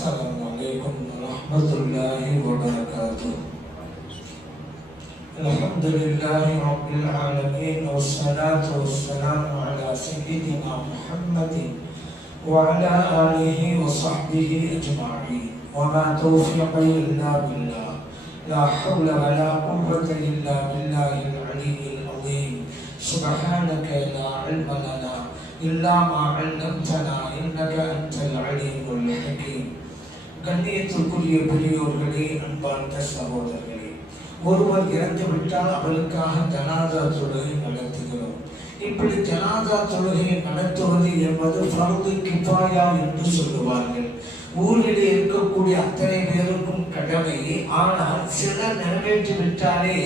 السلام عليكم ورحمة الله وبركاته. الحمد لله رب العالمين والصلاة والسلام على سيدنا محمد وعلى آله وصحبه أجمعين وما توفيقي إلا بالله لا حول ولا قوة إلا بالله العلي العظيم. سبحانك لا علم لنا إلا ما علمتنا إنك أنت العليم الحكيم. கண்ணியத்திற்குரிய பெரியோர்களே, அன்பார்ந்த சகோதரர்களே, ஒருவர் இறந்து விட்டால் அவருக்காக ஜனாதா தொழுகை நடத்துகிறோம். இப்படி ஜனாதா தொழுகை நடத்துவது என்பது ஃபர்து கிஃபாயா என்று சொல்லுவார்கள். ஊரில் இருக்கக்கூடிய அத்தனை பேருக்கும் கடமை. ஆனால் சிலர் நிறைவேற்றி விட்டாலே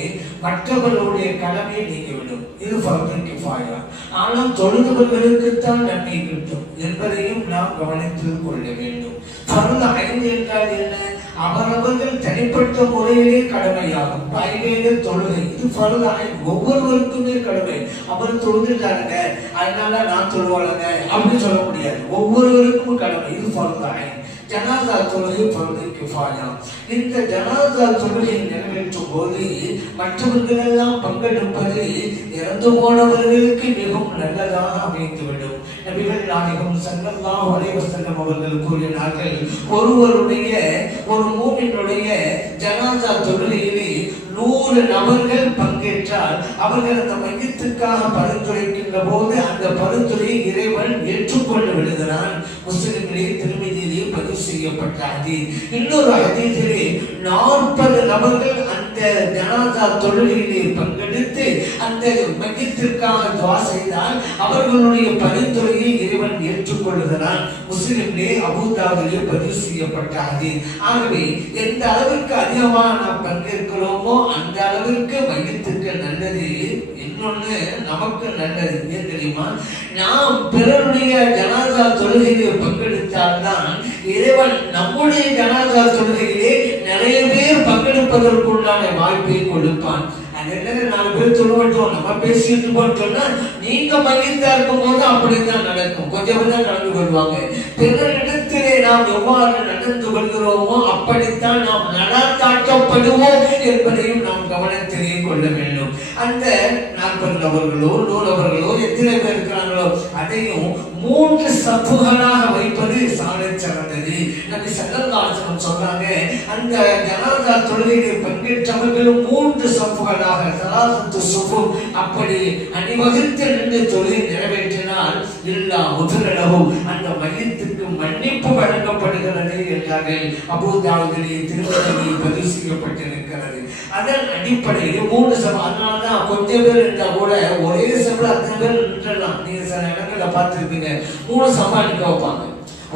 மற்றவர்களுடைய கடமை நீங்கிவிடும். இது ஃபர்து கிஃபாயா. ஆனால் தொழுதவர்களுக்குத்தான் நன்மை கிட்டும் என்பதையும் நாம் கவனத்தில் கொள்ள வேண்டும். ஃபர்து ஐன் என்றால் என்ன? அவரவர்கள் தனிப்பட்ட முறையிலே கடமையாகும். பைவேக தொழுகை இது ஃபர்து ஐன், ஒவ்வொருவருக்குமே கடமை. அவர் தொழுதுட்டாருங்க அதனால நான் தொழுவாளுங்க அப்படின்னு சொல்ல முடியாது. ஒவ்வொருவருக்கும் கடமை. இது ஃபர்து ஐன். ஜனாதா தொழுகை ஃபர்து கிஃபாயா. இந்த ஜனாதா தொழுகை நிறைவேற்றும் போது மற்றவர்கள் எல்லாம் பங்கெடுப்பது இறந்து போனவர்களுக்கு மிகவும் நல்லதாக அமைந்துவிடும். நபிகள் நாயகம் ஸல்லல்லாஹு அலைஹி வஸல்லம் அவர்கள் கூறினார்கள், ஒரு மூமினுடைய ஜனாதா தொழுகையிலே 100 நபர்கள் பங்கேற்றால் அவர்கள் அந்த மையத்துக்காக பரிந்துரைக்கின்ற போது அந்த பரிந்துரையை இறைவன் ஏற்றுக்கொண்டு விடுகிறான். முஸ்லிமிலே திருமதியிலே பதிவு செய்யப்பட்ட ஹதீஸ். இன்னொரு ஹதீஸிலே 40 நபர்கள் அந்த ஜனாதா தொழுகையிலே பங்கெடுத்து அந்த மையத்திற்காக துஆ செய்தால் அவர்களுடைய பரிந்துரையை இறைவன் ஏற்றுக்கொள்கிறான். முஸ்லிமிலே அபூதாவிலே பதிவு செய்யப்பட்ட ஹதீஸ். ஆகவே எந்த அளவிற்கு அதிகமாக நாம் பங்கேற்கிறோமோ அந்த அளவிற்கு மையத்துக்கு நல்லது. இன்னொன்னு நமக்கு நல்லது. ஏன் தெரியுமா? நாம் பிறருடைய ஜனாதா தொழுகையிலே பங்கெடுத்தால்தான் இறைவன் நம்முடைய ஜனாதா தொழுகையிலே நிறைய பேர் பங்கெடுப்பதற்குண்டான வாய்ப்பை கொடுப்பான். அதனால 4 பேர் சொல்லுவோம் நம்ம பேசிட்டு போட்டோம்னா நீங்க மையத்தா இருக்கும் போது அப்படித்தான் நடக்கும். கொஞ்சம் கொஞ்சம் நடந்து கொள்வாங்க. பிறரிடத்திலே நாம் எவ்வாறு நடந்து கொள்கிறோமோ அப்படித்தான் நாம் நடாத்தாட்டப்படுவோம் என்பதையும் நாம் கவனத்திலே கொள்ள வேண்டும். அந்த 40 நபர்களோ 100 நபர்களோ எத்தனை பேர் இருக்கிறாங்களோ அதையும் 3 சப்புகளாக வைப்பது சாலச் சிறந்தது. நபி ஸல்லல்லாஹு அலைஹி வஸல்லம் சொன்னாங்க, அந்த ஜனாதா தொழுகையில் பங்கேற்றவர்கள் 3 சப்புகளாக ஸலாத்து சுஃபு அப்படி அணிவகுத்து நின்று தொழுகை நிறைவேற்றினால் இல்லா உதரலஹு அந்த மையத்துக்கு மன்னிப்பு வழங்கப்படுகிறது என்றார்கள். அபூதாவுதிலே திருமதியில் பதிவு செய்யப்பட்டிருக்கிறது. அதன் அடிப்படையில் 3 சபை. அதனாலதான் கொஞ்சம் பேர் இருந்தா கூட ஒரே சபை அத்தனை பேர் நின்றலாம். நீங்க சில இடங்கள்ல பார்த்திருப்பீங்க 3 சபை நிற்க வைப்பாங்க.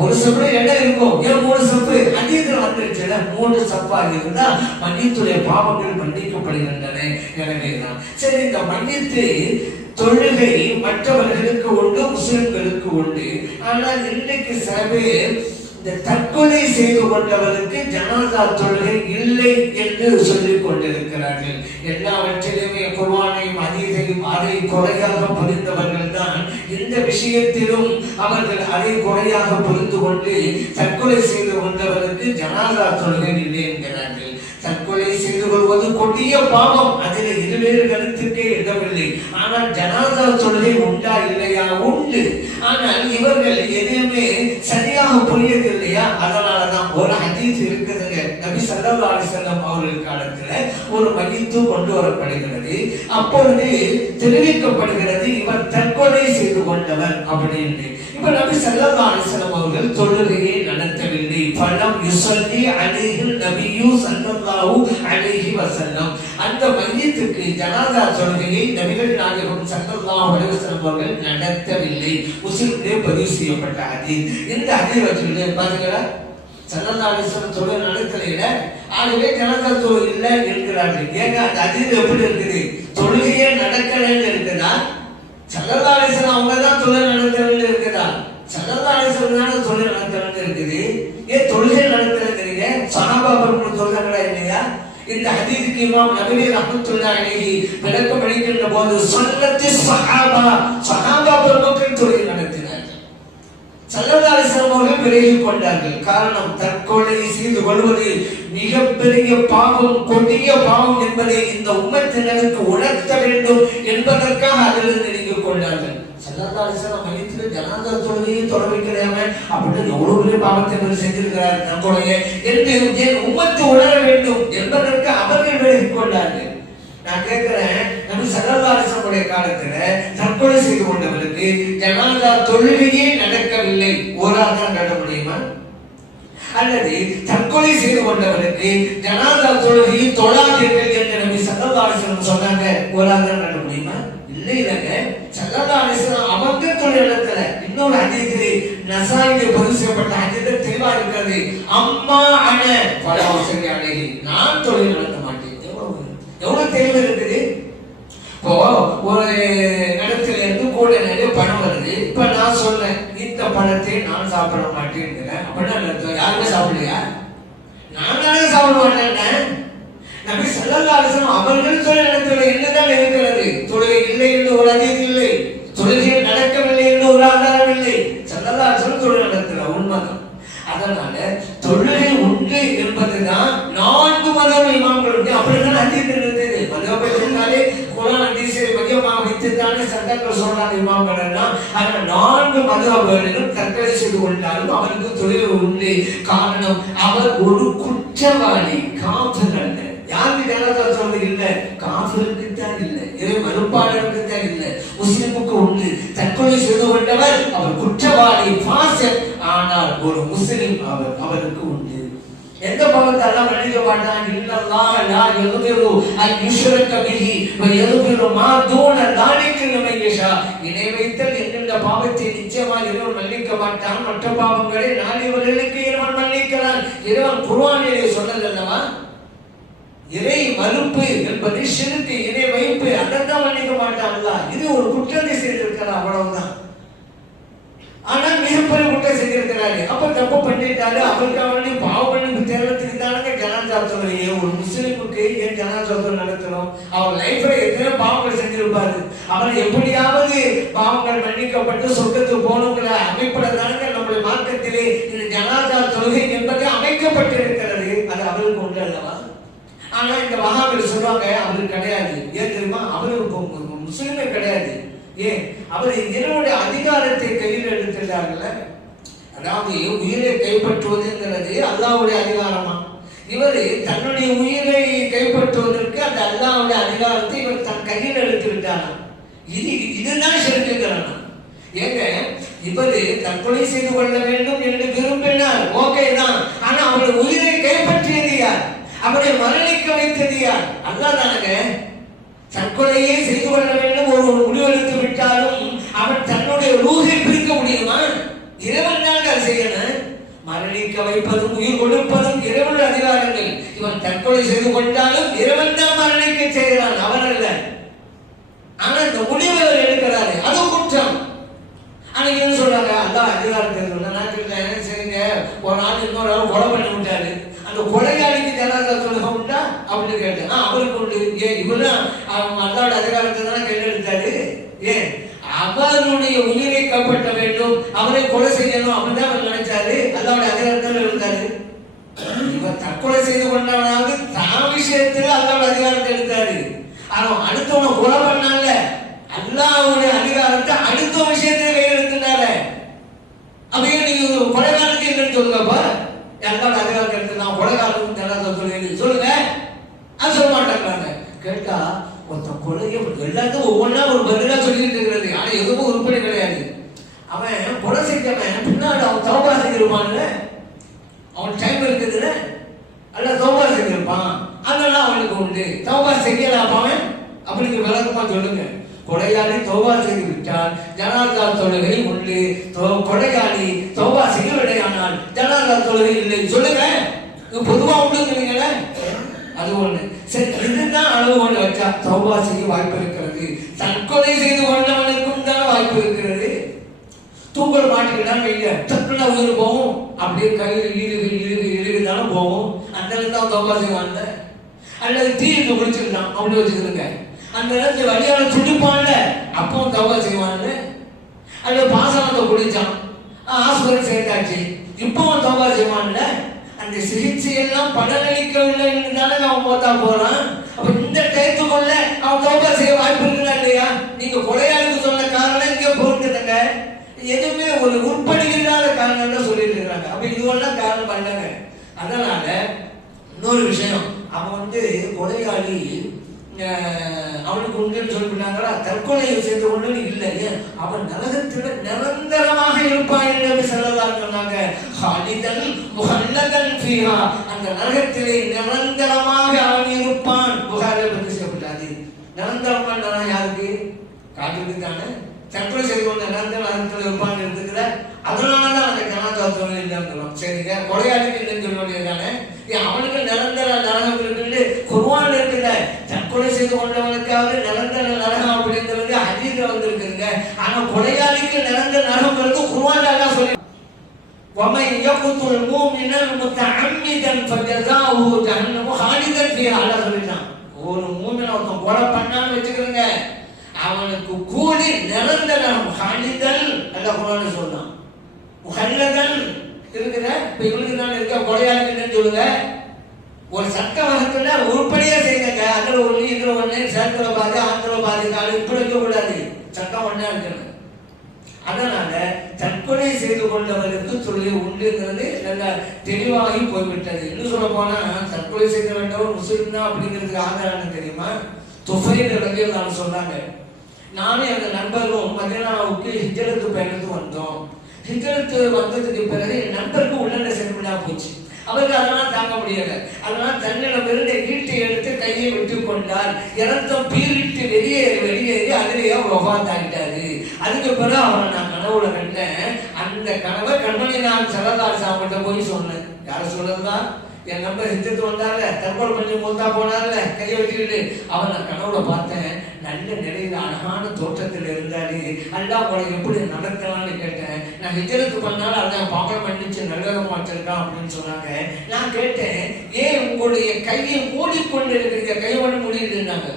ஒரு சபை இடம் இருக்கும். ஏன் 3 சபை? அதிகத்தில் வந்துருச்சு. 3 சப்பா இருந்தா மன்னித்துடைய பாவங்கள் மன்னிக்கப்படுகின்றன. எனவே தான் சரி, இந்த மன்னித்து தொழுகை மற்றவர்களுக்கு உண்டு, முஸ்லிம்களுக்கு உண்டு. ஆனால் இன்றைக்கு சில பேர் இந்த தற்கொலை செய்து கொண்டவருக்கு ஜனாதா தொழுகை இல்லை என்று சொல்லிக் கொண்டிருக்கிறார்கள். எல்லாவற்றிலுமே குர்ஆனையும் ஹதீஸையும் அரை குறையாக புரிந்தவர்கள் தான் இந்த விஷயத்திலும் அவர்கள் அரை குறையாக புரிந்து கொண்டு தற்கொலை செய்து கொண்டவருக்கு ஜனாதா தொழுகை இல்லை என்கிறார்கள். தற்கொலை செய்து கொள்வது கொடிய பாவம். அதில் இருவேறு கருத்துக்கே இடமில்லை. ஆனால் ஜனாதா தொழுகை உண்டா இல்லையா? உண்டு. ஆனால் இவர்கள் எதையுமே சரியாக புரியவில்லையா? அதனாலதான் ஒரு ஹதீஸ் இருக்குதுங்க. நபி ஸல்லல்லாஹு அலைஹி வஸல்லம் அவர்கள் காலத்துல ஒரு மையத்து கொண்டு வரப்படுகிறது. அப்பொழுது தெரிவிக்கப்படுகிறது இவர் தற்கொலை செய்து கொண்டவர் அப்படின்னு. இப்ப நபி ஸல்லல்லாஹு அலைஹி வஸல்லம் அவர்கள் தொழுகையை நடத்தவில்லை. ஃபலம் யுஸல்லி அலைஹி நபியு ஸல்லல்லாஹு அலைஹி வஸல்லம் அந்த மையத்துக்கு ஜனாதா தொழுகையை நபிகள் நாயகம் ஸல்லல்லாஹு அலைஹி வஸல்லம் அவர்கள் நடத்தவில்லை. முஸ்லிமிலே பதிவு செய்யப்பட்ட ஹதீஸ். இந்த ஹதீஸ் வச்சுக்கிட்டு பாத்தீங்களா, ஸல்லல்லாஹு அலைஹி வஸல்லம் தொழுகை நடத்தலையில ஆகவே ஜனாதா தொழுகை இல்லை என்கிறார்கள். ஏங்க அந்த ஹதீஸ் எப்படி இருக்குது? தொழுகையே நடக்கலைன்னு இருக்குதா? ஸல்லல்லாஹு அலைஹி வஸல்லம் அவங்க தான் தொழுகை நடத்தலைன்னு இருக்குதா? ஸல்லல்லாஹு அலைஹி வஸல்லம் தான் தொழுகை நடத்தலைன்னு இருக்குது. ஏன் தொழுகை நடத்தலைங்கிறீங்க? சஹாபாக்கள் தொழுகைங்களா இல்லையா? இந்த ஹதீஸுக்கு இமாம் நபவி ரஹ்மத்துல்லாஹி அலைஹி விளக்கம் அளிக்கின்ற போது ஸல்லத்து ஸஹாபா பெருமக்கள் தொழுகை நடத்தினார்கள். ஸல்லல்லாஹு அலைஹி வஸல்லம் அவர்கள் விலகிக் கொண்டார்கள். காரணம், தற்கொலை செய்து கொள்வது மிகப்பெரிய பாவம், கொடிய பாவம் என்பதை இந்த உம்மத்தினருக்கு உணர்த்த வேண்டும் என்பதற்காக அதிலிருந்து நீங்கிக் கொண்டார்கள். ஜனாதா தொழுகையை தொடர்பு கிடையாம அப்படின்னு எவ்வளவு பெரிய பாவத்தை செஞ்சிருக்கிறார் தற்கொலையை என்று என் உம்மத்து உணர வேண்டும் என்பதற்கு அவர்கள் விலகிக் கொண்டார்கள். நான் கேட்கிறேன், நபி ஸல்லல்லாஹு அலைஹி வஸல்லம் காலத்துல தற்கொலை செய்து கொண்டவருக்கு ஜனாதா தொழுகையே நடக்கவில்லை, ஒரு ஆதாரம் காட்ட முடியுமா? அல்லது தற்கொலை செய்து கொண்டவருக்கு ஜனாதா தொழுகையை தொழாதீர்கள் என்று நபி ஸல்லல்லாஹு அலைஹி வஸல்லம் சொன்னாங்க, ஒரு ஆதாரம் காட்ட முடியுமா? இல்லை இல்லைங்க. ஸல்லல்லாஹு அலைஹி வஸல்லம் அவங்க தொழிலத்துல இன்னொரு ஹதீஸிலே நசாயிலே பதிவு செய்யப்பட்ட ஹதீஸில் தெளிவா இருக்கிறது, அம்மா அன பலவசரி அழகி, நான் தொழில் நடத்த மாட்டேன். எவ்வளவு தெளிவு இருக்குது. இப்போ ஒரு இடத்துல இருந்து கூட நிறைய பணம் வருது. இப்ப நான் சொல்றேன், இந்த பணத்தை நான் சாப்பிட மாட்டேன் அப்படின்னா யாருமே சாப்பிடலையா? நானே சாப்பிட மாட்டேன். நபி ஸல்லல்லாஹு அலைஹி வஸல்லம் அவர்கள் சொல்ல இடத்துல என்னதான் இருக்கிறது? தொழுகை இல்லை என்று ஒரு ஹதீஸ் இல்லை, தொழுகை நடக்கவில்லை என்று ஒரு ஆதாரம் இல்லை. ஸல்லல்லாஹு அலைஹி வஸல்லம் தொழுகை நடத்துற உண்மைதான். அதனால தொழுகை உண்டு என்பதுதான் 4 மதம் இமாம்களுடைய அப்படிதான் ஹதீஸ் இருந்தது. மதபை சொன்னாலே குர்ஆன் ஹதீஸை மையமாக வைத்துதானே சட்டங்கள் சொல்றாங்க இமாம்கள் எல்லாம். அதனால 4 மதங்களிலும் தற்கொலை செய்து கொண்டாலும் அவருக்கு தொழுகை உண்டு. காரணம், அவர் ஒரு குற்றவாளி, காஃபிர் அல்ல. யாருக்கு ஜனாதா சொல்றது இல்லை? காஃபிருக்கு தான் இல்லை, இறை மறுப்பாளருக்கு தான் இல்லை, முஸ்லிமுக்கு உண்டு. தற்கொலை செய்து கொண்டவர் அவர் குற்றவாளி, ஃபாசிக். ஆனால் ஒரு முஸ்லிம் அவருக்கு உண்டு. எந்த பாவத்தை அல்லாஹ் மன்னிக்க மாட்டான்? இன்னல்லாஹ லா யக்ஃபிரு அன் யுஷ்ரக பிஹி வ யக்ஃபிரு மா தூன ذلك லிமன் யஷா. இணை வைத்தல் என்கிற பாவத்தை நிச்சயமாக இறைவன் மன்னிக்க மாட்டான். மற்ற பாவங்களை நாடியவர்களுக்கு இறைவன் மன்னிக்கிறான். இறைவன் குர்ஆனிலே சொன்னதல்லவா, இறை மறுப்பு என்பது ஷிர்க், இணை வைப்பு, அதைத்தான் மன்னிக்க மாட்டான் அல்லாஹ். இது ஒரு குற்றத்தை செய்திருக்கிறார், அவ்வளவுதான். ஆனா மிகப்பெரிய குற்றம் செஞ்சிருக்கிறாரு. அப்ப தப்பு பண்ணிட்டாரு, அவருக்கு அவனே பாவம் பண்ணி தேர்தலுக்கு தானே ஜனாதா தொழுகையை ஒரு முஸ்லிமுக்கு ஏன் ஜனாதா தொழுகை நடத்தணும்? அவர் லைஃப்ல எத்தனை பாவங்கள் செஞ்சிருப்பாரு. அவர் எப்படியாவது பாவங்கள் மன்னிக்கப்பட்டு சொர்க்கத்துக்கு போகணுங்கிற அமைப்புல தானே நம்முடைய மார்க்கத்திலே இந்த ஜனாதா தொழுகை என்பது அமைக்கப்பட்டிருக்கிறது. அது அவருக்கு உண்டு அல்லவா? ஆனா இந்த வஹாபிகள் சொல்றாங்க அவருக்கு கிடையாது. ஏன் தெரியுமா? அவருக்கு முஸ்லிமே கிடையாது. ஏன்? அவர் இறைவனுடைய அதிகாரத்தை கையில் எடுத்துட்டாங்கல்ல. அதாவது உயிரை கைப்பற்றுவதுங்கிறது அல்லாஹ்வுடைய அதிகாரமா? இவர் தன்னுடைய உயிரை கைப்பற்றுவதற்கு அந்த அல்லாஹ்வுடைய அதிகாரத்தை இவர் தன் கையில் எடுத்து விட்டாராம். இதுதான் ஷிர்க்குங்கிறானா? ஏங்க, இவர் தற்கொலை செய்து கொள்ள வேண்டும் என்று விரும்பினார், ஓகே தான். ஆனா அவருடைய உயிரை கைப்பற்றியது யார்? அவரை மரணிக்க வைத்தது யார்? அல்லாஹ் தானங்க. தற்கொலையே செய்து கொள்ள வேண்டும் ஒரு முடிவெடுத்து விட்டாலும் அவன் தன்னுடைய ரூஹை பிரிக்க முடியுமா? இறைவன் தான் அதை செய்யணும். மரணிக்க வைப்பதும் உயிர் கொடுப்பதும் இறைவனுடைய அதிகாரங்கள். இவன் தற்கொலை செய்து கொண்டாலும் இறைவன் தான் மரணிக்க செய்கிறான், அவன் அல்ல. ஆனா இந்த முடிவை அவர் எடுக்கிறாரு, அது குற்றம். ஆனா இவன் சொல்றாங்க அல்லாஹ் அதிகாரத்தை நான் சரிங்க, ஒரு ஆள் இன்னொரு ஆள் கொலை பண்ணி விட்டாரு, அந்த கொலையாளிக்கு ஜனாதா தொழுகை உண்டா அப்படின்னு கேட்டேன். அவருக்கு உண்டு. ஏன்? இவரும் அல்லாஹ்வுடைய அதிகாரத்தை தானே கையில் எடுத்தாரு. ஏன்? அவருடைய உயிரை காப்பாற்ற வேண்டும், அவரை கொலை செய்யணும் அப்படிதான் அவர் நினைச்சாரு. அல்லாஹ்வுடைய அதிகாரத்தில் இருந்தாரு. இவர் தற்கொலை செய்து கொண்டவனாவது தான் விஷயத்தில் அல்லாஹ்வுடைய அதிகாரத்தை எடுத்தாரு. ஆனா அடுத்தவனை கொலை பண்ணால அல்லாஹ்வுடைய அதிகாரத்தை அடுத்த விஷயத்தில் கையில் எடுத்துட்டாரு. அப்படியே நீங்க கொலைகாரனுக்கு என்னன்னு சொல்லுங்கப்பா. அல்லாஹ்வுடைய அதிகாரத்தை எடுத்து நான் கொலைகாரனுக்கு ஜனாதா தொழுகை சொல்லுங்க, அது சொல்ல மாட்டாங்க. கேட்டா ஒருத்த கொலையை எல்லாத்துக்கும் ஒவ்வொன்றா ஒரு பதிலா சொல்லிட்டு இருக்கிறது. ஆனா எதுவும் உருப்படி கிடையாது. அவன் கொலை செஞ்சவன் பின்னாடி அவன் தௌபா செஞ்சிருப்பான்ல, அவன் டைம் இருக்குதுல்ல, அல்ல தௌபா செஞ்சிருப்பான், அதெல்லாம் அவனுக்கு உண்டு. தௌபா செய்யலாம் அவன் அப்படிங்கிற விளக்கமா சொல்லுங்க. கொலையாளி தௌபா செய்து விட்டால் ஜனாதா தொழுகை உண்டு. கொலையாளி தௌபா செய்யவில்லையானால் ஜனாதா தொழுகை இல்லை சொல்லுங்க. பொதுவா உண்டுங்கிறீங்கள, அது ஒண்ணு. சரி, இதுதான் அளவு கொண்டு வச்சா தௌபா செய்ய வாய்ப்பு இருக்கிறது. தற்கொலை செய்து கொண்டவனுக்கும் தான் வாய்ப்பு இருக்கிறது. தூங்கல் மாட்டிக்கிட்டான் வைங்க, தற்கொலை உயிர் போகும், அப்படியே கையில் இழுகுதாலும் போகும். அந்த தான் தௌபா செய்வான்ல. அல்லது தீயிட்டு குடிச்சிருந்தான் அப்படி வச்சுக்கிறதுங்க, அந்த நேரத்தில் வழியால துடிப்பான்ல, அப்பவும் தௌபா செய்வான்ல. அல்லது பாசனத்தை குடிச்சான், ஆஸ்பத்திரி சேர்த்தாச்சு, இப்பவும் தௌபா செய்வான்ல. அந்த சிகிச்சை எல்லாம் பலனளிக்கவில்லை என்று தானே அவன் போத்தா போறான். அப்ப இந்த டயத்துக்குள்ள அவன் தௌபா செய்ய வாய்ப்பு இருக்குதா இல்லையா? நீங்க கொலையாளுக்கு சொன்ன காரணம் இங்கே பொறுத்துடுங்க. எதுவுமே ஒரு உருப்படி இல்லாத காரணம் தான் சொல்லிட்டு இருக்கிறாங்க. அப்ப இதுவெல்லாம் காரணம் பண்ணாங்க. அதனால இன்னொரு விஷயம், அவன் கொலையாளி அவனுக்கு உண்டுன்னு சொல்லிவிட்டாங்களா, தற்கொலை செய்து கொண்டு இல்லை, அவன் நரகத்தில் நிரந்தரமாக இருப்பான் என்று சொல்லலாம் சொன்னாங்க. ஹாலிதன் முஹல்லதன் ஃபீஹா, அந்த நரகத்திலே நிரந்தரமாக அவன் இருப்பான். புகாரிலே பதிவு செய்யப்பட்டது. நிரந்தரமான யாருக்கு? காட்டுக்கு தானே. தற்கொலை செய்து கொண்ட நிரந்தர நரகத்தில் இருப்பான் இருக்குதுல, அதனாலதான் அந்த கலாச்சாரம் இல்லைன்னு. சரிங்க, கொலையாளிக்கு இல்லைன்னு சொல்ல வேண்டியதானே. அவனுக்கு நிரந்தர நரகம் இருக்குன்னு குர்ஆன் இருக்குல்ல. தற்கொலை செய்து கொண்டவனுக்காக நிரந்தர நரகம் அப்படிங்கிறது ஹதீஸ்ல வந்திருக்குங்க. ஆனா கொலையாளிக்கு நிரந்தர நரகம் இருக்கு குர்ஆன்ல அல்லாஹ் சொல்லி, وَمَن يَقْتُلْ مُؤْمِنًا مُتَعَمِّدًا فَجَزَاؤُهُ جَهَنَّمُ خَالِدًا فِيهَا. அல்லாஹ் சொல்லிட்டான், ஒரு மூமின் ஒருத்தன் கொலை பண்ணான்னு வச்சுக்கிறங்க, அவனுக்கு கூலி நிரந்தரம். ஹாலிதன் அல்லாஹ் குர்ஆன்ல சொல்றான். முஹல்லதன் இருக்குதா, இப்ப இவனுக்கு தான் இருக்க கொலையாளின்னு சொல்லுங்க. ஒரு சட்ட வகத்துல உருப்படியா செய்யுங்க. அதுல ஒண்ணு இதுல ஒண்ணு சேர்த்துல பாதி ஆந்திர பாதி காலம் இப்படி இருக்கக்கூடாது. சட்டம் ஒண்ணா இருக்கணும். அதனால தற்கொலை செய்து கொண்டவருக்கு சொல்லி உண்டுங்கிறது நல்லா தெளிவாகி போய்விட்டது. இன்னும் சொல்ல போனா தற்கொலை செய்த வேண்டவர் முஸ்லிம் தான் அப்படிங்கிறதுக்கு ஆதாரம் தெரியுமா? துஃபைல் ரலியல்லாஹு சொன்னாங்க, நானும் எங்க நண்பரும் மதீனாவுக்கு ஹிஜ்ரத்து பயணத்து வந்தோம். ஹிஜ்ரத்து வந்ததுக்கு பிறகு என் நண்பருக்கு உள்ள செல்வினா போச்சு. அவருக்கு அதெல்லாம் தாங்க முடியல. அதனால் தன்னிடமிருந்து ஈட்டை எடுத்து கையை விட்டு கொண்டார். இரத்தம் பீரிட்டு வெளியேறி அதிலேயே அவர் வஃபாத் ஆகிட்டாரு. அதுக்கு பிறகு அவரை நான் கனவுல கண்டேன். அந்த கனவை கண்மணி நான் ஸல்லல்லாஹு அலைஹி போய் சொன்னேன். யார சொல்றதா? என் நம்பர் ஹிஜ்ரத்து வந்தார்ல, தற்கொலை பண்ணி மூத்தா போனார்ல, கையை வச்சுக்கிட்டு அவன் நான் கனவுல பார்த்தேன். நல்ல நிலையில அழகான தோற்றத்தில் இருந்தாரு. அல்லாஹ் உங்களை எப்படி நடக்கலாம்னு கேட்டேன். நான் ஹிஜ்ரத்து பண்ணாலும் அல்லாஹ் பாவம் பண்ணிச்சு நல்லதமா வச்சிருக்கான் அப்படின்னு சொன்னாங்க. நான் கேட்டேன், ஏன் உங்களுடைய கையை மூடிக்கொண்டு இருக்கிறீங்க? கையை மட்டும் மூடிட்டு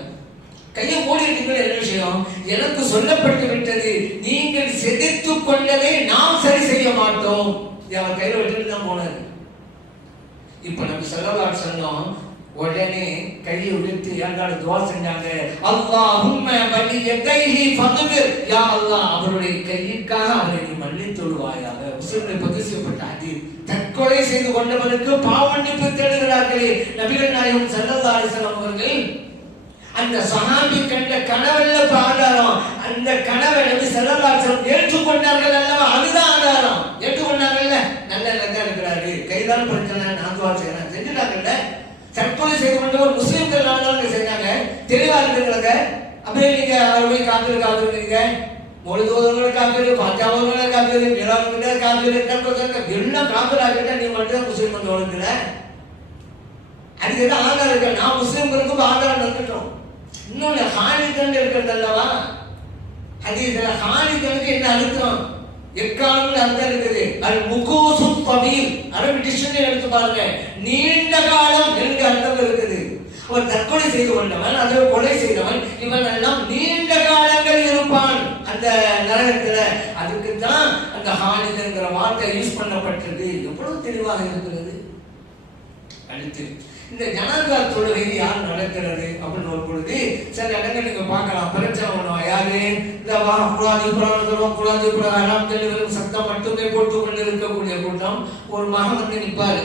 கையை மூடிட்டு என்ன விஷயம்? எனக்கு சொல்லப்பட்டு விட்டது, நீங்கள் சிதைத்து கொண்டதை நாம் சரி செய்ய மாட்டோம். அவர் கையில விட்டுட்டு தான் போனாரு. இப்ப நம்ம ஸல்லல்லாஹு சொன்னோம், உடனே கையை உயர்த்தி யாரால துஆ செஞ்சாங்க, அல்லாஹும்ம பலி யதைஹி ஃபக்பிர், யா அல்லாஹ் அவருடைய கையிற்காக அவரை நீ மன்னித்துடுவாயாக. முஸ்லிம்ல பதிவு செய்யப்பட்ட ஹதீஸ். தற்கொலை செய்து கொண்டவனுக்கு பாவ மன்னிப்பு தேடுகிறார்களே நபிகள் நாயகம் ஸல்லல்லாஹு அலைஹி வஸல்லம் அவர்கள், அந்த சஹாபி கண்ட கனவல்ல ஆதாரம். அந்த கனவை நபி ஸல்லல்லாஹு அலைஹி வஸல்லம் ஏற்றுக்கொண்டார்கள் அல்லவா, அதுதான் ஆதாரம். ஏற்றுக்கொண்டாங்கல்ல, நல்ல நல்லதா இருக்கிறாரு, கைதான் பிரச்சனை, நான் துஆ செய்யறேன் செஞ்சுட்டாங்கல்ல. தற்கொலை செய்து கொண்டவர் முஸ்லிம்கள் தான் செஞ்சாங்க. தெளிவா இருக்குங்க. அப்படியே நீங்க போய் காத்துருக்கீங்க, மொழிதோதவங்களை காப்பீடு, பாத்தியாவங்களை காப்பீடு, நிலாவுகளை காப்பீடு, எல்லாம் காப்பீடாக்கிட்டா நீ மட்டும் முஸ்லிம் வந்து வளர்ந்துல. அதுக்கு எதாவது ஆதாரம் இருக்கு. நான் முஸ்லிம் இருக்கும் ஆதாரம் வந்துட்டோம். இன்னொன்னு ஹாலிதன் இருக்கிறது அல்லவா, ஹதீஸ்ல ஹாலிதனுக்கு என்ன அர்த்தம்? எக்காலம் அர்த்தம் இருக்குது. அது முகூசு தவீல், அரபி டிக்ஷனரி எடுத்து பாருங்க, நீண்ட காலம் என்று அர்த்தம் இருக்குது. ஒரு தற்கொலை செய்து கொண்டவன், அதை கொலை செய்தவன், இவன் எல்லாம் நீண்ட காலங்கள் இருப்பான் அந்த நரகத்துல. அதுக்கு தான் அந்த ஹாலிதன்கிற வார்த்தை யூஸ் பண்ணப்பட்டது. எவ்வளவு தெளிவாக இருக்கிறது. அடுத்து இந்த ஜனாஸா தொழுகை யார் நடக்கிறது அப்படின்னு ஒரு பொழுது சில இடங்கள் நீங்க பார்க்கலாம். பிரச்சனை பண்ணுவான் யாரு? இந்த குரான் சத்தம் மட்டுமே போட்டுக் கொண்டு இருக்கக்கூடிய கூட்டம். ஒரு மகன் வந்து நிற்பாரு,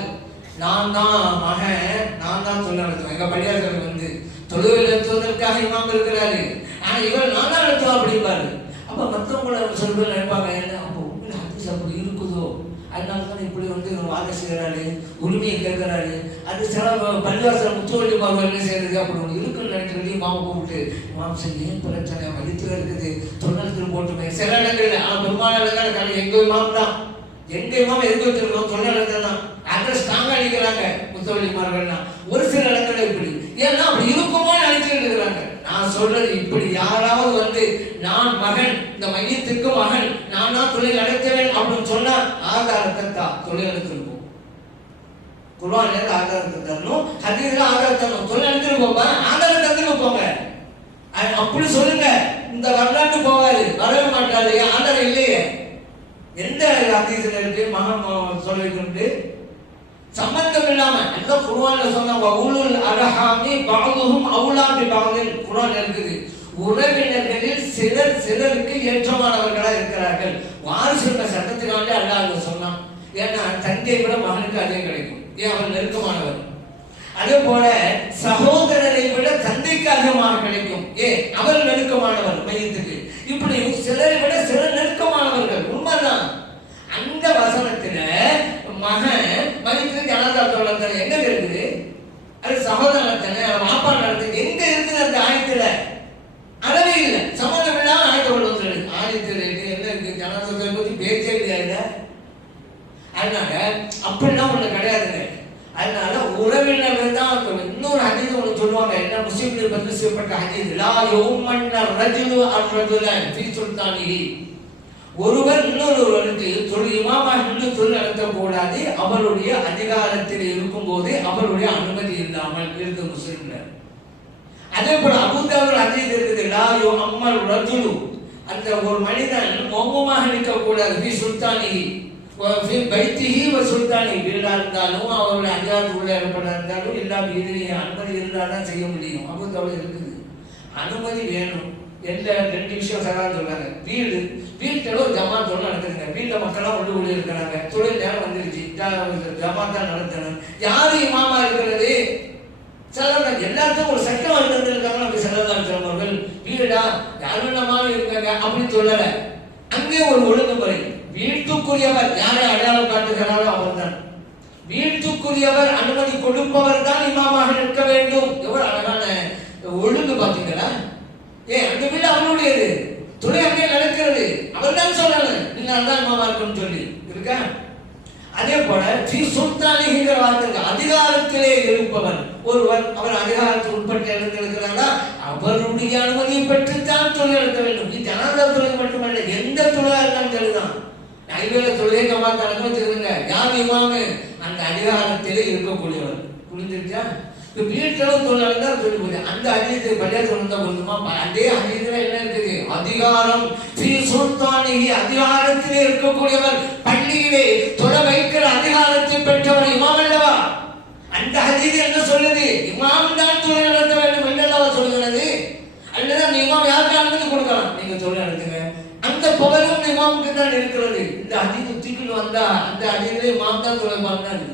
நான் தான் மகன், நான் தான் சொல்ல நடத்துவேன். எங்க பள்ளியாசல் வந்து தொழுகையில் நடத்துவதற்காக இமாம் இருக்கிறாரு, ஆனா இவர் நான் தான் நடத்துவா அப்படிம்பாரு. அப்ப மற்றவங்கள சொல்ல நினைப்பாங்க, என்ன அப்போ உண்மையில ஹதீஸ் அப்படி இருக்குதோ, அதனால தான் இப்படி வந்து வாத செய்கிறாரு, உரிமையை கேட்கிறாரு. அது சில பள்ளிவாசல் முத்துவள்ளி மாவு என்ன செய்யறது அப்படி ஒன்று இருக்குன்னு நினைக்கிறது. மாவை கூப்பிட்டு மாம் செய்ய ஏன் பிரச்சனை வலித்துல இருக்குது, தொண்ணூறு போட்டுமே சில இடங்கள்ல. ஆனால் பெரும்பாலான இடங்கள் எங்க இமாம் தான், எங்க இமாம் எதுக்கு வச்சிருக்கோம் தொழில் தான். அதை ஸ்ட்ராங்கா அடிக்கிறாங்க முத்தவள்ளிமார்கள்லாம். ஒரு சில இடங்கள்ல இப்படி ஏன்னா அப்படி இருக்குமோ நினைச்சுட்டு இருக்கிறாங்க. நான் சொல்றது இப்படி யாராவது வந்து நான் மகன், இந்த மையத்துக்கு மகன், நான் தான் தொழில் நடத்துவேன் அப்படின்னு சொன்னா ஆதாரத்தை தான் தொழில் நடத்திருப்போம். குர்ஆன்ல ஆதாரத்தை தரணும், ஹதீஸ்ல ஆதாரத்தை தரணும். தொழில் நடத்திருப்போம், ஆதாரத்தை தந்துருப்போங்க. அப்படி சொல்லுங்க. இந்த வரலாற்று போவாரு, வரவே மாட்டாரு, ஆதாரம் இல்லையே. எந்த ஹதீஸ்ல இருக்கு மகன் சொல்லிட்டு சம்பந்தம் இல்லாம எல்லாம் குர்ஆன்ல சொன்னாங்க உலுல் அர்ஹாமி பஅதுஹும் அவுலா பிபஅதில் குர்ஆன்ல இருக்குது. உறவினர்களில் சிலர் சிலருக்கு ஏற்றமானவர்களா இருக்கிறார்கள். வாரிசு சட்டத்தினாலே அல்லாஹ் சொன்னான். ஏன்னா தந்தையை விட மகனுக்கு அதே கிடைக்கும். ஏன் அவன் நெருக்கமானவர். அதே போல சகோதரரை விட தந்தைக்கு அதிகமாக கிடைக்கும். அவர் நெருக்கமானவர் மையத்துக்கு. இப்படி சிலரை விட சிலர் நெருக்கமானவர்கள். உண்மைதான். அந்த வசனத்துல மகன் மையத்துக்கு ஜனாதா தொழில் எங்க இருக்குது? அது சகோதரத்தனை வாப்பா நடத்து எங்க இருக்குது? அந்த ஆயத்துல அளவே இல்லை. சம்மந்தம் இல்லாம ஆயத்தை கொண்டு வந்துருக்கு. ஆயத்துல என்ன இருக்கு? ஜனாதா பத்தி பேச்சே இல்லையா? அதனால அப்படிலாம் ஒண்ணு கிடையாதுங்க. அதனால உறவினர்கள் தான். இன்னொரு ஹதீஸ் ஒன்று சொல்லுவாங்க. என்ன முஸ்லிம்கள் பதிவு செய்யப்பட்ட ஹதீஸ் லா யௌமன்ன ரஜுலு அர்ரஜுலன் ஃபீ சுல்தானிஹி. ஒருவர் இன்னொருவருக்கு இமாமாக நின்று தொழில் நடத்தக்கூடாது அவருடைய அதிகாரத்தில் இருக்கும் போது அவருடைய அனுமதி இல்லாமல் இருக்கு முஸ்லிம்கள். அதே போல அபூதாவுல் ஹதீஸ் இருக்குது லா யுஅம்மல் ரஜுலு. அந்த ஒரு மனிதன் மௌனமாக நிற்கக்கூடாது ஃபீ சுல்தானிஹி ஃபீ பைத்திஹி வ சுல்தானிஹி. வீடா இருந்தாலும் அவருடைய அதிகாரத்துக்குள்ள இருந்தாலும் எல்லா வீதிலையும் அனுமதி இருந்தால் தான் செய்ய முடியும். அபூதாவுல் இருக்குது. அனுமதி வேணும். எந்த ரெண்டு விஷயம் சகான்னு சொல்றாங்க. வீட்டில் ஒரு ஜமாத் தொழில் நடக்குதுங்க. வீட்டில் மக்கள்லாம் ஒன்று கூடி இருக்கிறாங்க. தொழில் நேரம் வந்துருச்சு. ஜமாத்தா நடத்தணும். யாரு இமாமா இருக்கிறது? சிலர் எல்லாத்துக்கும் ஒரு சட்டம் இருந்திருக்காங்க. அப்படி சிலர் சொல்றவர்கள் வீடா யாருன்னமாலும் இருக்காங்க அப்படின்னு சொல்லல. அங்கே ஒரு ஒழுங்குமுறை. வீட்டுக்குரியவர் யாரை அடையாளம் காட்டுகிறாரோ அவர் தான். வீட்டுக்குரியவர் அனுமதி கொடுப்பவர் தான் இமாமாக நிற்க வேண்டும். எவ்வளவு அழகான ஒழுங்கு பார்த்தீங்களா? அந்த வீடு அவனுடையது. துணை அங்கே நடக்கிறது. அவர் தான் சொல்லணும் நீங்க தான் இமாமா இருக்குன்னு சொல்லி இருக்கா? அதே போல ஸ்ரீ சுல்தானிங்கிற வார்த்தை அதிகாரத்திலே இருப்பவர் ஒருவர். அவர் அதிகாரத்துக்கு உட்பட்ட இடத்தில் இருக்கிறாரா அவருடைய அனுமதியை பெற்றுத்தான் தொழில் நடத்த வேண்டும். இது ஜனாதா தொழில் மட்டுமல்ல, எந்த தொழிலா இருந்தாலும் சரிதான். ஐவேல தொழிலை ஜமாத் நடக்க வச்சிருங்க. யார் இமாமு? அந்த அதிகாரத்திலே இருக்கக்கூடியவர். புரிஞ்சிருச்சா? வீட்டிலும் தொழில் நடந்தால் சொல்லி போகுது. அந்த அதிகத்தை பள்ளியா சொல்லிருந்தா போதுமா? அதே அதிகத்துல என்ன இருக்குது? அதிகாரம் ஸ்ரீ சுல்தானிஹி. அதிகாரத்திலே இருக்கக்கூடியவர். பள்ளியிலே தொலை வைக்கிற அதிகாரத்தை பெற்றவர் இமாம் அல்லவா? அந்த ஹதீஸ் என்ன சொல்லுது? இமாம் தான் தொழில் நடத்த வேண்டும் என்றல்லவா சொல்லுகிறது? அல்லது அந்த இமாம் யாருக்கு அனுமதி கொடுக்கலாம்? நீங்க தொழில் நடத்துங்க. அந்த புகழும் இமாமுக்கு தான் இருக்கிறது. இந்த ஹதீஸ் தூக்கிட்டு வந்தா அந்த ஹதீஸிலே இமாம் தான் தொழில் பண்ணாரு.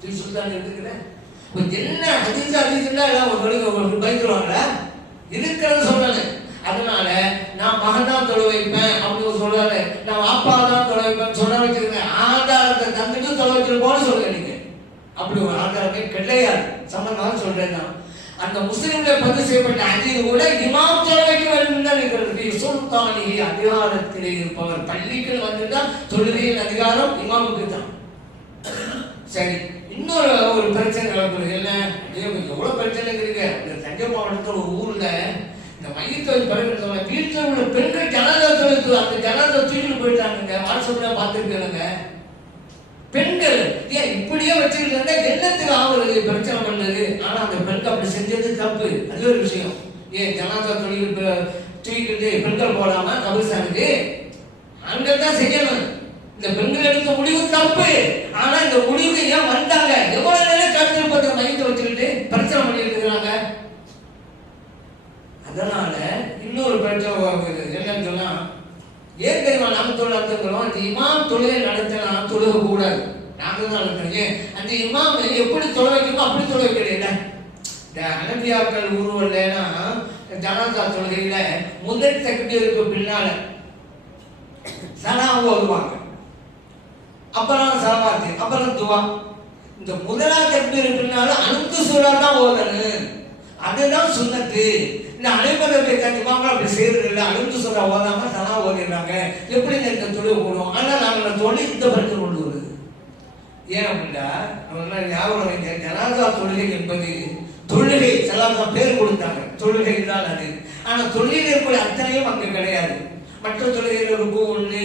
ஸ்ரீ சுல்தான் எடுத்துக்கிறேன். என்ன ஹதீஸ் எல்லாம் ஒரு பயந்துருவாங்க இருக்கிறது சொல்லல. அதனால நான் மகன் தான் தொலை வைப்பேன் அப்படின்னு சொல்றாரு. நான் அப்பா தான் தொலை வைப்பேன் சொல்ல வச்சிருக்கேன். ஆதாரத்தை தந்துட்டு தொலை வச்சிருப்போம்னு சொல்ல நீங்க. அப்படி ஒரு ஆதாரமே கிடையாது. சம்பந்தமாக சொல்றேன் நான். அந்த முஸ்லிம்கள் பதிவு செய்யப்பட்ட ஹதீஸ் கூட இமாம் தொலை வைக்க வேண்டும் தான் இருக்கிறது. சுல்தானிஹி. அதிகாரத்திலே இருப்பவர். பள்ளிகள் வந்துட்டா தொழுகையின் அதிகாரம் இமாமுக்கு தான். சரி, இன்னொரு ஒரு பிரச்சனை நடக்குது. என்ன எவ்வளவு பிரச்சனை இருக்கு? இந்த தஞ்சை மாவட்டத்தில் ஒரு ஊர்ல இந்த மையத்தொழில் பிறகு வீட்டில் உள்ள பெண்கள் ஜனாதா தொழில் அந்த ஜனாதா தூக்கிட்டு போயிட்டாங்க. வாட்ஸ்அப்ல பார்த்துருக்காங்க. பெண்கள் ஏன் இப்படியே வச்சுக்கிட்டு இருந்தா என்னத்துக்கு ஆகுறது? பிரச்சனை பண்ணது. ஆனா அந்த பெண்கள் அப்படி செஞ்சது தப்பு. அது ஒரு விஷயம். ஏன் ஜனாதா தொழில் தூக்கிட்டு பெண்கள் போடாம கபிரிஸ்தானுக்கு ஆண்கள் தான் செய்யணும். இந்த பெண்கள் எடுத்த முடிவு தப்பு. ஆனா இந்த முடிவு ஏன் வந்தாங்க? எவ்வளவு நேரம் கருத்து மையத்தை வச்சுக்கிட்டு பிரச்சனை பண்ணிட்டு இருக்கிறாங்க. அதனால இன்னொரு பிரச்சனை என்னன்னு சொன்னா, ஏன் தெரியுமா? நம்ம தொழில் நடத்துகிறோம். அந்த இமாம் தொழிலை நடத்தினா தொழுக கூடாது. நாங்க தான் நடத்துறோம். அந்த இமாம் எப்படி தொலை வைக்கணுமோ அப்படி தொலை வைக்கல. இந்த அனபியாக்கள் உருவல்லைன்னா ஜனாதா தொழுகையில முதல் தக்பீருக்கு பின்னால சலாம் ஓதுவாங்க. அப்புறம் சலவாத்து, அப்புறம் துவா. இந்த முதலாவது தக்பீர் பின்னால அனுத்து சூறா தான் ஓதணும். அதுதான் சுன்னத்து. இந்த அனைவருடைய தத்துவங்கள் அப்படி செய்யறது இல்லை. அனுத்து சூறா ஓதாம சலா ஓதிடுறாங்க. எப்படி இந்த தொழில் போடுவோம்? ஆனா நாங்க தொழில் இந்த பிரச்சனை கொண்டு வருது. ஏன் அப்படின்னா நம்ம ஞாபகம் வைங்க, ஜனாதா தொழுகை என்பது தொழுகை. சலாத்தா பேர் கொடுத்தாங்க, தொழுகை தான் அது. ஆனா தொழில் இருக்கக்கூடிய அத்தனையும் அங்க கிடையாது. மற்ற தொழுகையில் ருக்கு உண்டு,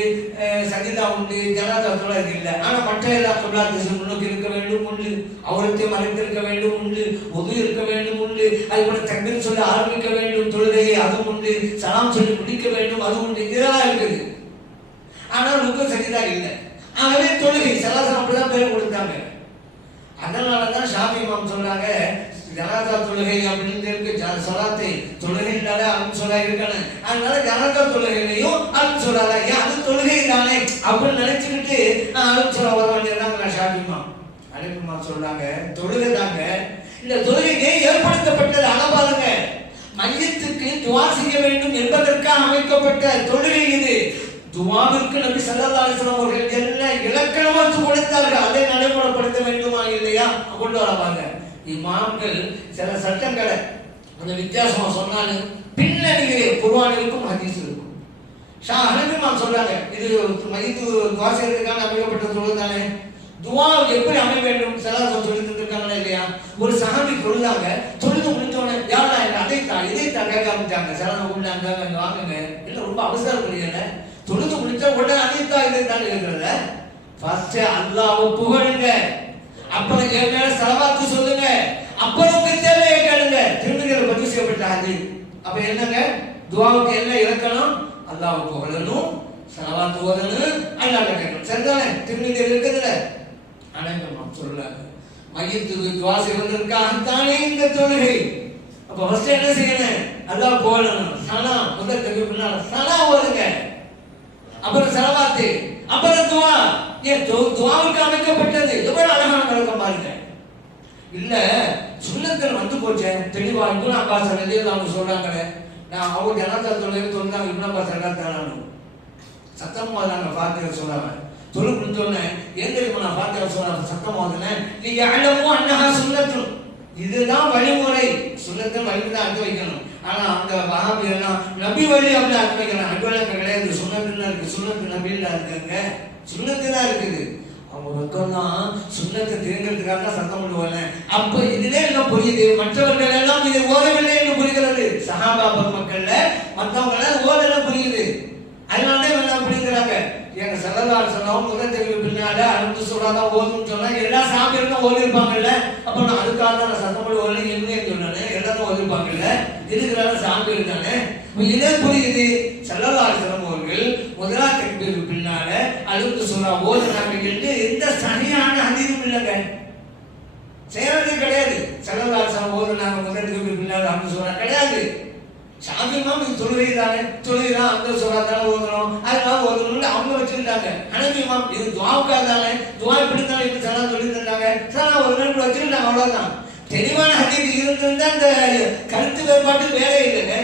சஜிதா உண்டு, ஜனாதா தொழுகை இல்லை. ஆனா மற்ற எல்லா தொழிலாளர்கள் முன்னுக்கு இருக்க வேண்டும் உண்டு, அவரத்தை மறைந்திருக்க வேண்டும் உண்டு, உது இருக்க வேண்டும் உண்டு, அது போல தக்பீர் சொல்லி ஆரம்பிக்க வேண்டும் தொழுகையை அது உண்டு, சலாம் சொல்லி முடிக்க வேண்டும் அது உண்டு. இதெல்லாம் இருக்குது. ஆனால் ருக்கு சஜிதா இல்லை. ஆகவே தொழுகை சலாசம் அப்படிதான் பேர் கொடுத்தாங்க. அதனாலதான் ஷாஃபி இமாம் சொல்றாங்க ஜனாதா தொழுகை அப்படின்னு இருக்கு, சொலாத்தை தொழுகைனால அல்சொலா இருக்கணும், அதனால ஜனாதா தொழுகையிலையும் அல்சொலா ஏன் அது தொழுகை தானே அப்படின்னு நினைச்சுக்கிட்டு அல்சொலா வர வேண்டியதாங்க ஷாஃபி இமாம். அலிமா சொல்றாங்க தொழுகை தாங்க, இந்த தொழுகைக்கு ஏற்படுத்தப்பட்டது அளவாளுங்க, மையத்துக்கு துவா செய்ய வேண்டும் என்பதற்காக அமைக்கப்பட்ட தொழுகை இது. துவாவிற்கு நபி ஸல்லல்லாஹு அலைஹி வஸல்லம் அவர்கள் என்ன இலக்கணமாச்சு கொடுத்தார்கள், அதை நடைமுறைப்படுத்த வேண்டுமா இல்லையா கொண்டு வரவாங்க. இமாம்கள் சில சட்டங்களை அந்த வித்தியாசமா சொன்னாலும் பின்னணியிலே குர்ஆன் இருக்கும், ஹதீஸ் இருக்கும். ஹனஃபி இமாம் சொல்றாங்க இது மையத்து துவா செய்யறதுக்கான அமைக்கப்பட்ட தொழுகை தானே, துவா எப்படி அமைய வேண்டும் சலாசம் சொல்லி தந்திருக்காங்களா இல்லையா. ஒரு சஹாபி தொழுதாங்க, தொழுது முடிஞ்சோடனே யாரா இதை கேட்க ஆரம்பிச்சாங்க, சலாசம் உள்ளாங்க வாங்குங்க, இல்லை ரொம்ப அவசரம் புரியல, தொழுது முடிச்சா உடனே இதைத்தான் இருக்கிறத ஃபர்ஸ்ட் அல்லாஹ்வை புகழுங்க, அப்புறம் என் மேல ஸலவாத்து சொல்லுங்க, அப்புறம் உங்க தேவையை கேளுங்க. திருமதிகளை பற்றி செய்யப்பட்டாது. அப்ப என்னங்க துஆவுக்கு என்ன இலக்கணம், அல்லாஹ்வை புகழணும், ஸலவாத்து ஓதணும், அல்லாஹ்ட்ட கேட்கணும். சரிதானே? திருமதிகள் இருக்குதுல. அனைவரும் சொல்றாங்க மையத்துக்கு துஆ செய்வதற்காகத்தானே இந்த தொழுகை. அப்ப ஃபர்ஸ்ட் என்ன செய்யணும், அல்லாஹ் புகழணும், ஸலா முதல் தக்பீர் பின்னால ஸலா ஓதுங்க, அப்புறம் ஸலவாத்து, அப்புறம் துஆ. ஏன் துஆவுக்கு அமைக்கப்பட்டது. எவ்வளவு அழகான விளக்கம் பாருங்க. இல்ல சுன்னத்தில் வந்து போச்சே தெளிவா. இப்னு அப்பாஸ் ரலியல்லாஹு சொல்றாங்களே, நான் அவங்க ஜனாதா தொழுகை தொழுதாங்க, இப்னு அப்பாஸ் ரலியல்லாஹு சத்தம் போதாங்க ஃபாத்திஹா சொல்றாங்க. தொழு முடிஞ்சோடனே ஏன் தெரியுமா நான் ஃபாத்திஹா சொல்றாங்க சத்தம் போதுனே, நீ யஅலமு அன்னஹா சுன்னத்து, இதுதான் வழிமுறை, சுன்னத்தை வழிமுறை அர்த்தம் வைக்கணும். ஆனா அந்த வஹாபி எல்லாம் நபி வழி அப்படி அர்த்தம் வைக்கணும். நபிலாம் கிடையாது, சுன்னத்துலாம் இருக்கு, சுன்னத்து நபியில இருக்குங்க, சுன்னத்து தான் இருக்குது. அவங்க பக்கம்தான் சுன்னத்தை தெரிஞ்சுக்கிறதுக்காக சத்தம் பண்ணுவாங்க. அப்ப இதுல எல்லாம் புரியுது, மற்றவர்கள் எல்லாம் இதை ஓதவில்லை என்று புரிகிறது. சஹாபா மக்கள்ல மற்றவங்க ஓதெல்லாம் புரியுது, அதனாலதான் எல்லாம் புரியுங்கிறாங்க. எங்க ஸல்லல்லாஹு அலைஹி வஸல்லம் முதல் தெரிவு பின்னால அடுத்து சொல்றாதான் ஓதுன்னு சொன்னா எல்லா சாமியும் ஓதி இருப்பாங்கல்ல. அப்ப நான் அதுக்காக தான் சத்தம் போட்டு ஓதல என்ன சொன்னேன், எல்லாரும் ஓதி இருப்பாங்கல்ல, இதுக்குறான சாமி இருக்கானே. இதே புரியுது. ஸல்லல்லாஹு அலைஹி வஸல்லம் அவர்கள் முதலாம் தக்பீருக்கு பின்னால அடுத்து சொல்றா ஓதுனாங்க என்று எந்த சரியான ஹதீஸும் இல்லைங்க, செய்யறது கிடையாது. ஸல்லல்லாஹு அலைஹி வஸல்லம் ஓதுனாங்க முதல் தக்பீருக்கு பின்னால அடுத்து சொல்றா கிடையாது. ஷாஃபி இமாம் இது தொழுகை தானே, தொழுகைதான் அந்த சொல்றாதானே ஓதுறோம், அதனால ஓதுறோம்னு அவங்க வச்சிருந்தாங்க. ஹனஃபி இமாம் இது துஆவுக்காக தானே, துஆ இப்படி தானே இப்படி சலா சொல்லி தந்தாங்க, சலா ஒரு நாள் கூட வச்சிருந்தாங்க, அவ்வளவுதான். தெளிவான ஹதீஸ் இருந்திருந்தா அந்த கருத்து வேறுபாட்டு வேலை இல்லைங்க.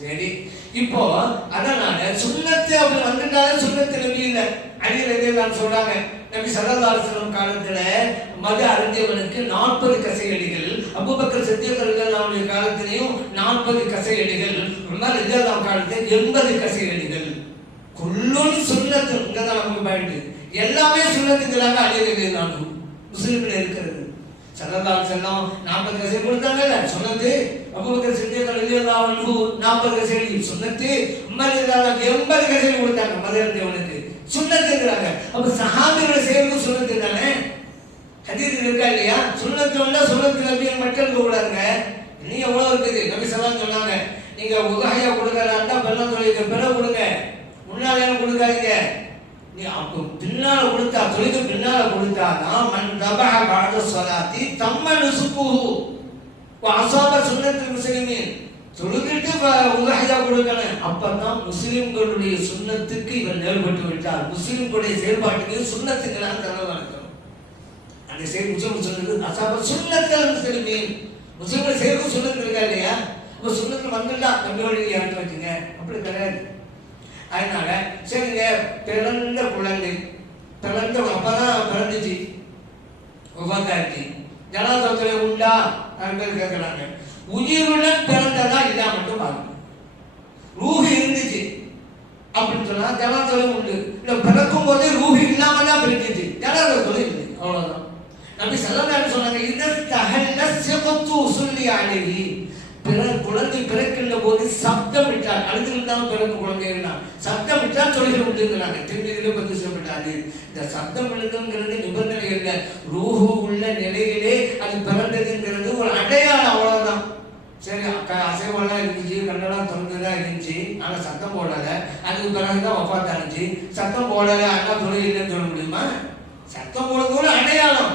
சரி, இப்போ அதனால சுன்னத்து அப்படி வந்துட்டாலே சுன்னத்து நபி இல்லை. அலி ரலியல்லாஹு சொல்றாங்க, நபி ஸல்லல்லாஹு அலைஹி வஸல்லம் காலத்துல மது அருந்தியவனுக்கு 40 கசையடிகள், அபூபக்கர் சித்திக் ரலியல்லாஹு காலத்திலேயும் 40 கசையடிகள், உமர் ரலியல்லாஹு காலத்தில் 80 கசையடிகள். குல்லுன் சுன்னத்து, இங்கதான் நமக்கு பாயிண்ட், எல்லாமே சுன்னத்துங்களாக அலி ரலியல்லாஹு முஸ்லிம்ல இருக்கிறது. ஸல்லல்லாஹு அலைஹி வஸல்லம் 40 கசை கொடுத்தாங்கல்ல சுன்னத்து, அபூபக்கர் சித்திக் ரலியல்லாஹு அன்ஹு 40 கசையடி சுன்னத்து, உமர் ரலியல்லாஹு 80 கசை கொடுத்தாங்க மது அருந்தியவனுக்கு சுன்னத்துங்கறாங்க. அப்ப சஹாபிகளை செய்யறது சுன்னத்து தானே, ஹதீஸ் இருக்கா இல்லையா? சுன்னத்து வந்தா சுன்னத்து நபியை மட்டும் கூடாதுங்க, நீ எவ்வளவு இருக்குது. நபி ஸல்லல்லாஹு சொன்னாங்க, நீங்க உதஹியா கொடுக்கறதா பெண்ண தொழிலுக்கு பிறகு கொடுங்க, முன்னாலே கொடுக்காதீங்க. நீ அப்ப பின்னால கொடுத்தா, தொழிலுக்கு பின்னால கொடுத்தாதான் மன் தபஹ பஅத ஸலாத்தி தம்ம நுசுகுஹு வ அஸாப சுன்னத்துல் முஸ்லிமீன். தொழுதுட்டு உதஹியா கொடுக்கணும், அப்பதான் முஸ்லிம்களுடைய சுன்னத்துக்கு இவன் நேர்பட்டு விட்டார், முஸ்லிம்களுடைய செயல்பாட்டுக்கு சுன்னத்துக்கெல்லாம் தலை வணக்கம். அந்த செயல் முஸ்லிம் சொன்னது அஸாப சுன்னத்துல் முஸ்லிமீன், முஸ்லிம்கள் செயலுக்கு சுன்னத்து இருக்கா இல்லையா? அப்ப சுன்னத்து வந்துட்டா நம்மளுடைய யார்ட்டு வச்சுங்க, அப்படி கிடையாது. அதனால சரிங்க, பிறந்த குழந்தை பிறந்த அப்பதான் பிறந்துச்சு ஒவ்வொருத்தாச்சு, ஜனாதத்துல உண்டா பேர் கேட்கிறாங்க. உயிருடன் பிறந்ததா இல்லா மட்டும் பாருங்க. ரூஹி இருந்துச்சு அப்படின்னு சொன்னா ஜனாதத்துல உண்டு, இல்ல பிறக்கும் போதே ரூஹி இல்லாம தான் பிறந்துச்சு, ஜனாதத்துல இல்லை, அவ்வளவுதான். நபி ஸல்லல்லாஹு அலைஹி சொன்னாங்க, இதத் தஹல்ல சிகத்து ஸல்லி அலைஹி, குழந்தை பிறக்கின்ற போது சப்தம் விட்டால், அழுதுதான் பிறக்கும் குழந்தைன்னா சப்தம் விட்டால் தொழுகை உண்டுங்கிறாங்க. திரும்பியிலே பற்றி சொல்லப்பட்டாது. இந்த சப்தம் விழுதுங்கிறது நிபந்தனை இல்லை, ரூஹு உள்ள நிலையிலே அது பிறந்ததுங்கிறது ஒரு அடையாளம், அவ்வளவுதான். சரி அசைவெல்லாம் இருந்துச்சு, கண்ணெல்லாம் திறந்துதான் இருந்துச்சு, ஆனா சத்தம் போடல. அதுக்கு பிறகுதான் வஃபாத்தானுச்சு. சத்தம் போடல அண்ணா தொழில் இல்லைன்னு சொல்ல முடியுமா? சத்தம் போடுறது அடையாளம்.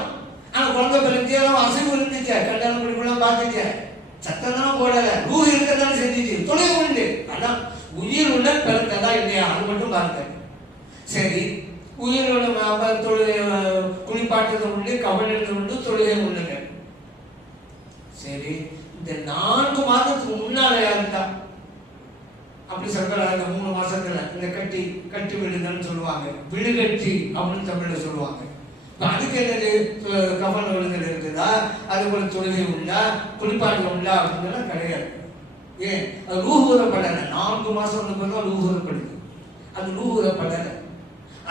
ஆனா குழந்தை பிறந்தியெல்லாம் அசைவு இருந்துச்சு, கல்யாணம் முடிவுலாம் பார்த்துச்சு, சத்தம் தானே போடல, ரூஹ் இருக்கதானே செஞ்சிச்சு, தொழில் உண்டு. அதான் உயிருடன் பிறந்ததா இல்லையா அது மட்டும் பாருங்க. சரி, உயிரோட குளிப்பாட்டுறது உண்டு, கவனிறது உண்டு, தொழுகை உண்டுங்க. சரி, இந்த 4 மாதத்துக்கு முன்னால இருந்தா அப்படி சொல்றாங்க. இந்த 3 மாசத்துல இந்த கட்டி விழுந்தன்னு சொல்லுவாங்க, விழுகட்டி அப்படின்னு தமிழ்ல சொல்லுவாங்க. அதுக்கு என்னது கவனம் விழுந்தல் இருக்குதா, அது போல தொழுகை உண்டா, குளிப்பாட்டு உண்டா அப்படின்னா கிடையாது. ஏன்? அது ரூஹூதப்படலை. 4 மாசம் வந்து ரூஹூதப்படுது, அது ரூஹூதப்படலை.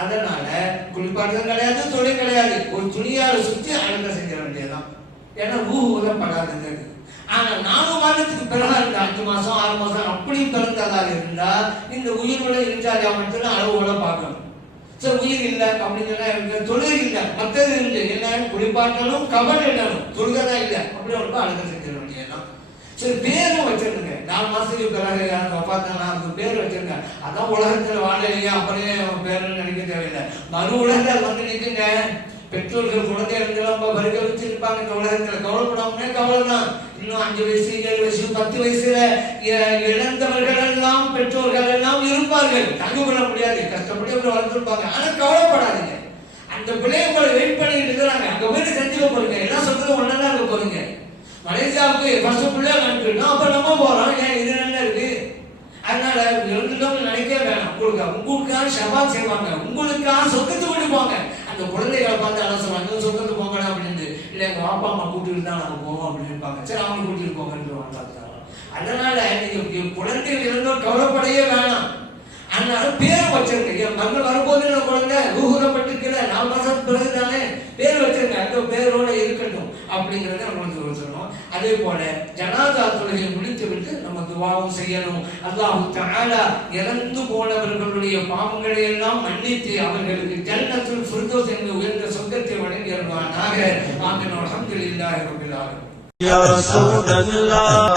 அதனால குளிப்பாட்டுறது கிடையாது, தொழில் கிடையாது. ஒரு துணியால சுற்றி அழகா செஞ்ச வேண்டியதான். ஏன்னா ரூஹூதப்படாதது. ஆனா 4 மாதத்துக்கு பிறகு இந்த 5 மாசம் 6 மாசம் அப்படி பிறந்ததாக இருந்தா இந்த உயிரோட இருந்தா மட்டும் அளவுகளை பார்க்கணும். சரி, உயிர் இல்லை அப்படின்னு தொழில் இல்லை, மற்றது இருந்து என்ன குளிப்பாட்டணும், கவன் இடணும், தொழுகதான் இல்லை அப்படி ரொம்ப அழகா செஞ்சிட வேண்டியதான். சரி, பேரும் வச்சிருங்க. 4 மாசத்துக்கு பிறகு பார்த்தாங்கன்னா அதுக்கு பேர் வச்சிருங்க. அதான் உலகத்துல வாழலையா அப்புறம் பேருன்னு நினைக்க தேவையில்லை. மறு உலகத்தில் வந்து நிற்குங்க. பெற்றோர்கள் குழந்தைகளுக்கெல்லாம் பருக வச்சிருப்பாங்க. இந்த உலகத்துல கவலைப்படாமனே கவலைதான். இன்னும் 5 வயசு 7 வயசு 10 வயசுல இழந்தவர்கள் எல்லாம் பெற்றோர்கள் எல்லாம் இருப்பார்கள். தங்க கொள்ள முடியாது, கஷ்டப்பட்டு அப்படி வளர்ந்துருப்பாங்க. ஆனா கவலைப்படாதீங்க, அந்த பிள்ளைகளை வெயிட் பண்ணிட்டு இருக்கிறாங்க. அங்க போய் செஞ்சுக்க போறீங்க, எல்லாம் சொல்றது ஒன்னதான் இருக்க போறீங்க. மலேசியாவுக்கு ஃபர்ஸ்ட் பிள்ளை அனுப்பிட்டோம், அப்ப நம்ம போறோம். ஏன் இது என்ன இருக்கு? அதனால இருந்துட்டோம் நினைக்கவே வேணாம். உங்களுக்காக ஷபாத் செய்வாங்க, உங்களுக்காக சொக்கத்து கொண்டு போங்க. அந்த குழந்தைகளை பார்த்து என்ன சொல்லுவாங்க, சொக்கத்து போங்கடா அப்படின்னு. இல்லை எங்க அப்பா அம்மா கூட்டிட்டு தான் நாங்க போவோம் அப்படின்னு இருப்பாங்க. சரி, அவங்க கூட்டிட்டு போங்கன்னு. அதனால நீங்க குழந்தைகள் இருந்தோம் கவலைப்படையே வேணாம். அதனால பேர் வச்சிருங்க. என் மகள் வரும்போது குழந்தை ரூஹூதப்பட்டிருக்கிற 4 மாசத்துக்கு பிறகு தானே பேர் வச்சிருங்க, அந்த பேரோட இருக்கட்டும் அப்படிங்கிறத நம்ம சொல்லணும். அதே போல ஜனாதா தொழுகை முடித்து விட்டு நம்ம துவாவும் செய்யணும். அல்லாஹ் தஆலா இறந்து போனவர்களுடைய பாவங்களை எல்லாம் மன்னித்து அவர்களுக்கு ஜன்னத்துல் ஃபிர்தௌஸ் என்ற உயர்ந்த சொர்க்கத்தை வழங்கி அருள்வானாக. ஆமீன். அல்ஹம்துலில்லாஹி ரப்பில் ஆலமீன். யா ரசூலல்லாஹ்.